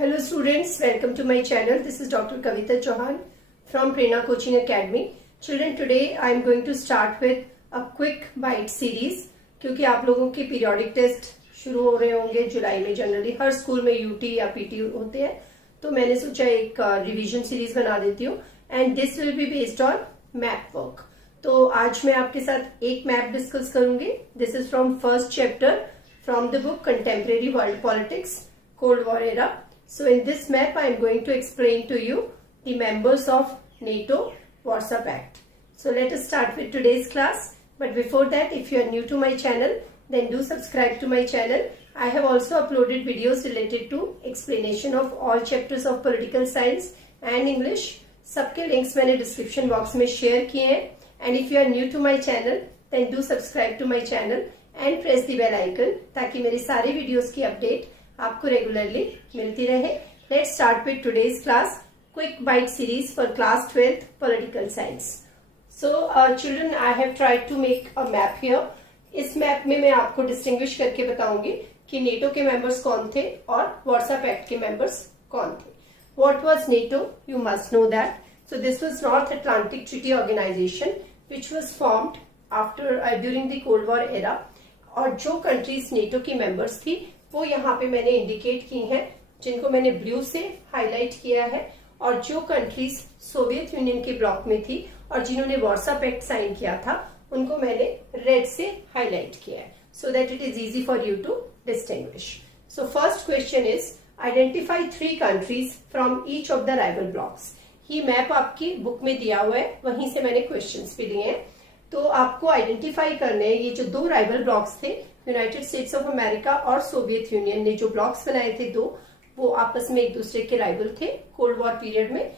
Hello students, welcome to my channel. This is Dr. Kavita Chauhan from Prerna Coaching Academy. Children, today I am going to start with a quick bite series क्योंकि आप लोगों के periodic test शुरू हो रहे होंगे जुलाई में। Generally हर school में यूटी या पीटी होते हैं, तो मैंने सोचा एक रिवीजन सीरीज बना देती हूँ and this will be based on map work. तो आज मैं आपके साथ एक मैप डिस्कस करूंगी। This is from first chapter from the book contemporary world politics cold war era. So in this map I am going to explain to you the members of NATO Warsaw Pact. So let us start with today's class. But before that, if you are new to my channel, then do subscribe to my channel. I have also uploaded videos related to explanation of all chapters of political science and English. सबके links मैंने description box में share किए हैं. And if you are new to my channel, then do subscribe to my channel and press the bell icon ताकि मेरी सारी videos की update आपको रेगुलरली मिलती रहे। Let's start with today's class quick bite series for class 12th political science. So children, I have tried to make a map here. इस map में मैं आपको डिस्टिंग्विश करके बताऊंगी कि नेटो के मेंबर्स कौन थे और वार्सा पैक्ट के मेंबर्स कौन थे। What was NATO? You must know that. So this was North Atlantic Treaty Organization which was formed after during the cold war era. और जो कंट्रीज नेटो की मेंबर्स थी वो यहाँ पे मैंने इंडिकेट की हैं, जिनको मैंने ब्लू से हाईलाइट किया है। और जो कंट्रीज सोवियत यूनियन के ब्लॉक में थी और जिन्होंने वार्सा पैक्ट साइन किया था उनको मैंने रेड से हाईलाइट किया है, so that it is easy for you to distinguish. So first question is identify 3 countries from each of the rival blocks. ये मैप आपकी बुक में दिया हुआ है, वहीं से मैंने क्वेश्चंस भी दिए हैं। तो आपको आइडेंटिफाई करने हैं ये जो 2 राइवल ब्लॉक्स थे, यूनाइटेड स्टेट्स ऑफ अमेरिका और सोवियत यूनियन ने जो ब्लॉक्स बनाए थे 2, वो आपस में एक दूसरे के राइवल थे कोल्ड वॉर पीरियड में।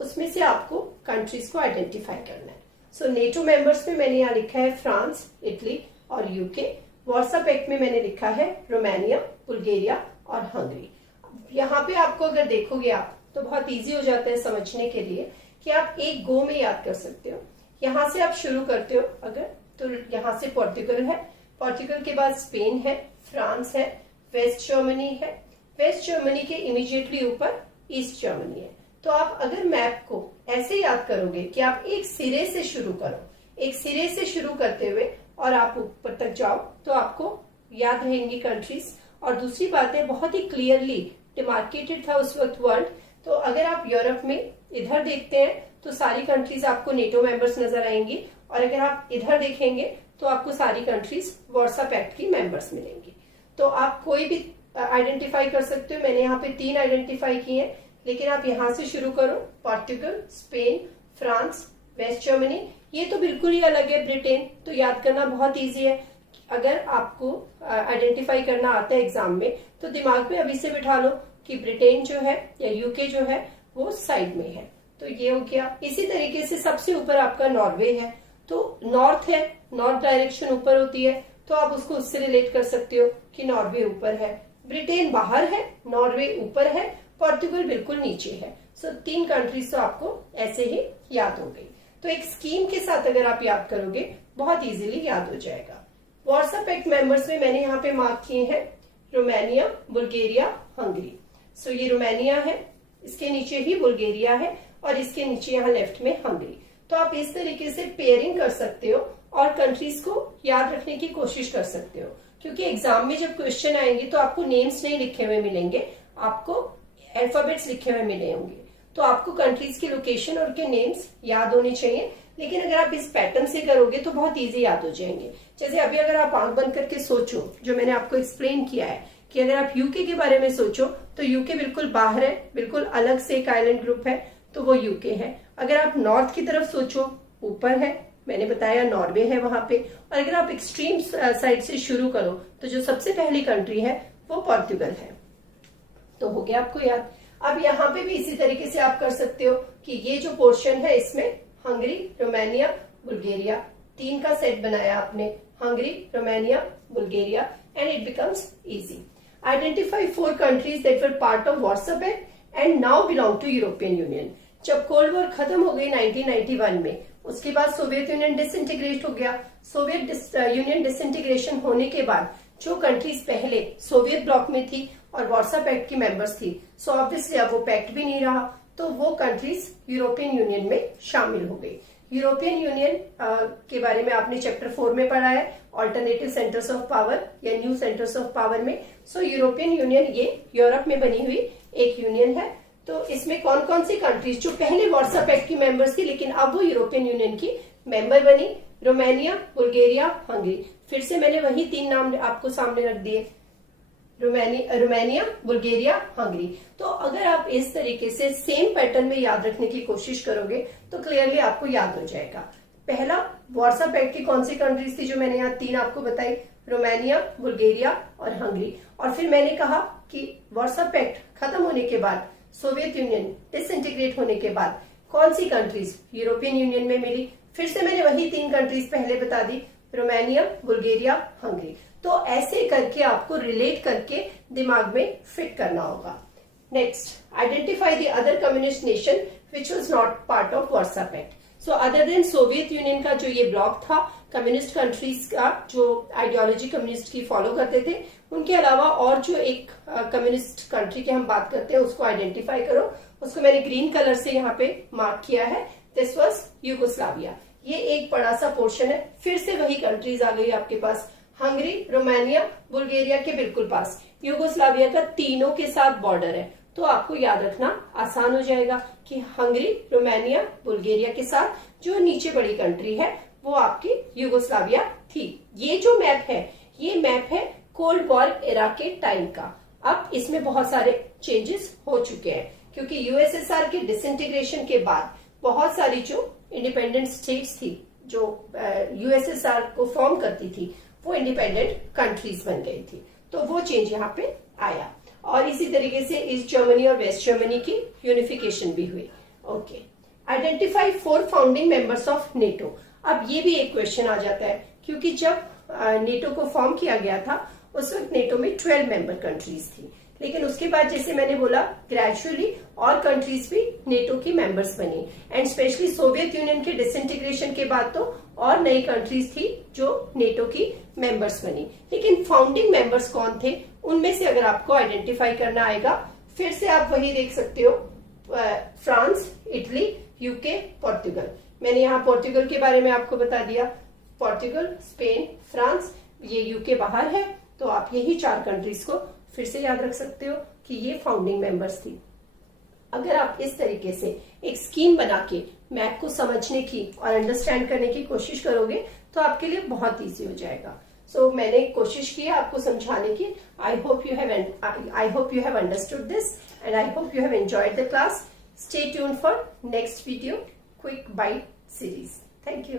उसमें से आपको कंट्रीज को आइडेंटिफाई करना है। सो नेटो मेंबर्स में मैंने यहाँ लिखा है फ्रांस, इटली और यूके। वार्सा पैक्ट में मैंने लिखा है रोमानिया, बुल्गारिया और हंगरी। यहाँ पे आपको अगर देखोगे आप तो बहुत ईजी हो जाता है समझने के लिए कि आप एक गो में याद कर सकते हो। यहाँ से आप शुरू करते हो अगर, तो यहाँ से पोर्टुगल है, पोर्टुगल के बाद स्पेन है, फ्रांस है, वेस्ट जर्मनी है, वेस्ट जर्मनी के इमीडिएटली ऊपर ईस्ट जर्मनी है। तो आप अगर मैप को ऐसे याद करोगे कि आप एक सिरे से शुरू करो, एक सिरे से शुरू करते हुए और आप ऊपर तक जाओ, तो आपको याद रहेंगी कंट्रीज। और दूसरी बात है, बहुत ही क्लियरली डिमार्केटेड था उस वक्त वर्ल्ड। तो अगर आप यूरोप में इधर देखते हैं तो सारी कंट्रीज आपको नेटो मेंबर्स नजर आएंगी, और अगर आप इधर देखेंगे तो आपको सारी कंट्रीज वार्सा पैक्ट की मेंबर्स मिलेंगी। तो आप कोई भी आइडेंटिफाई कर सकते हो। मैंने यहाँ पे 3 आइडेंटिफाई किए हैं, लेकिन आप यहाँ से शुरू करो। Portugal, Spain, France, West Germany. ये तो बिल्कुल ही अलग है ब्रिटेन, तो याद करना बहुत ईजी है। अगर आपको आइडेंटिफाई करना आता है एग्जाम में तो दिमाग में अभी से बिठा लो कि ब्रिटेन जो है या यूके जो है वो साइड में है। तो ये हो गया। इसी तरीके से सबसे ऊपर आपका नॉर्वे है, तो नॉर्थ है, नॉर्थ डायरेक्शन ऊपर होती है, तो आप उसको उससे रिलेट कर सकते हो कि नॉर्वे ऊपर है। ब्रिटेन बाहर है, नॉर्वे ऊपर है, पोर्टुगल बिल्कुल नीचे है। सो 3 कंट्रीज तो आपको ऐसे ही याद हो गई। तो एक स्कीम के साथ अगर आप याद करोगे बहुत इजीली याद हो जाएगा। वार्सा पैक्ट मेंबर्स में मैंने यहाँ पे मार्क किए हैं रोमानिया, बुल्गारिया, हंगरी। सो ये रोमानिया है, इसके नीचे ही बुल्गारिया है और इसके नीचे यहाँ लेफ्ट में हंगरी। तो आप इस तरीके से पेयरिंग कर सकते हो और कंट्रीज को याद रखने की कोशिश कर सकते हो, क्योंकि एग्जाम में जब क्वेश्चन आएंगे तो आपको नेम्स नहीं लिखे हुए मिलेंगे, आपको अल्फाबेट्स लिखे हुए मिले होंगे। तो आपको कंट्रीज की लोकेशन और उनके नेम्स याद होने चाहिए। लेकिन अगर आप इस पैटर्न से करोगे तो बहुत इजी याद हो जाएंगे। जैसे अभी अगर आप आंख बंद करके सोचो, जो मैंने आपको एक्सप्लेन किया है कि अगर आप यूके के बारे में सोचो तो यूके बिल्कुल बाहर है, बिल्कुल अलग से एक आइलैंड ग्रुप है, तो वो यूके है। अगर आप नॉर्थ की तरफ सोचो, ऊपर है, मैंने बताया नॉर्वे है वहां पे। और अगर आप एक्सट्रीम साइड से शुरू करो तो जो सबसे पहली कंट्री है वो पोर्टुगल है। तो हो गया आपको याद। अब यहाँ पे भी इसी तरीके से आप कर सकते हो कि ये जो पोर्शन है इसमें हंगरी, रोमानिया, बुल्गारिया, 3 का सेट बनाया आपने, Hungary, Romania, Bulgaria, and it becomes easy. Identify 4 countries that were part of Warsaw Pact and now belong to European Union. जब कोल्ड वॉर खत्म हो गई 1991 में, उसके बाद सोवियत यूनियन डिसइंटीग्रेट हो गया। सोवियत यूनियन डिसइंटीग्रेशन होने के बाद जो कंट्रीज पहले सोवियत ब्लॉक में थी और वार्सा पैक्ट की मेंबर्स थी। सो ऑब्वियसली अब वो पैक्ट भी नहीं रहा, तो वो कंट्रीज यूरोपियन यूनियन में शामिल हो गई। यूरोपियन यूनियन के बारे में आपने चैप्टर 4 में पढ़ा है, ऑल्टरनेटिव सेंटर्स ऑफ पावर या न्यू सेंटर्स ऑफ पावर में। सो यूरोपियन यूनियन ये यूरोप में बनी हुई एक यूनियन है। तो इसमें कौन कौन सी कंट्रीज जो पहले वार्सा पैक्ट की मेंबर्स थी लेकिन अब वो यूरोपियन यूनियन की मेंबर बनी, रोमानिया, बुल्गारिया, हंगरी। फिर से मैंने वही 3 नाम आपको सामने रख दिए, रोमानिया, बुल्गारिया, हंगरी। तो अगर आप इस तरीके से सेम पैटर्न में याद रखने की कोशिश करोगे तो क्लियरली आपको याद हो जाएगा। पहला वार्सा पैक्ट की कौन सी कंट्रीज थी जो मैंने यहाँ 3 आपको बताई, रोमानिया, बुल्गारिया और हंगरी। और फिर मैंने कहा कि वार्सा पैक्ट खत्म होने के बाद, सोवियत यूनियन डिसइंटीग्रेट होने के बाद कौन सी कंट्रीज यूरोपियन यूनियन में मिली। फिर से मैंने वही 3 कंट्रीज पहले बता दी, रोमानिया, बुल्गारिया, हंगरी। तो ऐसे करके आपको रिलेट करके दिमाग में फिट करना होगा। Next, identify the other communist nation which was not part of Warsaw Pact. So other than Soviet Union का जो ये ब्लॉक था कम्युनिस्ट कंट्रीज का, जो आइडियोलॉजी कम्युनिस्ट की फॉलो करते थे, उनके अलावा और जो एक कम्युनिस्ट कंट्री की हम बात करते हैं उसको आइडेंटिफाई करो। उसको मैंने ग्रीन कलर से यहाँ पे मार्क किया है, दिस वाज यूगोस्लाविया। ये एक बड़ा सा पोर्शन है। फिर से वही कंट्रीज आ गई आपके पास, हंगरी, रोमानिया, बुल्गारिया के बिल्कुल पास, यूगोस्लाविया का तीनों के साथ बॉर्डर है। तो आपको याद रखना आसान हो जाएगा कि हंगरी, रोमानिया, बुल्गारिया के साथ जो नीचे बड़ी कंट्री है वो आपकी यूगोस्लाविया थी। ये जो मैप है ये मैप है कोल्ड वॉर एरा के टाइम का। अब इसमें बहुत सारे चेंजेस हो चुके हैं क्योंकि यूएसएसआर के डिसइंटीग्रेशन के बाद बहुत सारी जो इंडिपेंडेंट स्टेट्स थी जो यूएसएसआर को फॉर्म करती थी वो इंडिपेंडेंट कंट्रीज बन गई थी। तो वो चेंज यहाँ पे आया और इसी तरीके से ईस्ट जर्मनी और वेस्ट जर्मनी की यूनिफिकेशन भी हुई। Okay, identify 4 founding members of NATO. अब ये भी एक क्वेश्चन आ जाता है क्योंकि जब नेटो को फॉर्म किया गया था उस वक्त नेटो में 12 मेंबर कंट्रीज थी, लेकिन उसके बाद जैसे मैंने बोला ग्रेजुअली और कंट्रीज भी नेटो की मेंबर्स बनी एंड स्पेशली सोवियत यूनियन के डिसइंटीग्रेशन के बाद तो और नई कंट्रीज थी जो नेटो की मेंबर्स बनी। लेकिन फाउंडिंग मेंबर्स कौन थे उनमें से अगर आपको आइडेंटिफाई करना आएगा, फिर से आप वही देख सकते हो, फ्रांस, इटली, यूके, पोर्तुगल। मैंने यहाँ पोर्तुगल के बारे में आपको बता दिया, पोर्तुगल, स्पेन, फ्रांस, ये यूके बाहर है। तो आप यही 4 कंट्रीज को फिर से याद रख सकते हो कि ये फाउंडिंग मेंबर्स थी। अगर आप इस तरीके से एक स्कीम बना के मैप को समझने की और अंडरस्टैंड करने की कोशिश करोगे तो आपके लिए बहुत इजी हो जाएगा। सो मैंने कोशिश की है आपको समझाने की। I hope you have understood this and I hope you have enjoyed the class. Stay tuned for next video, quick bite series. Thank you.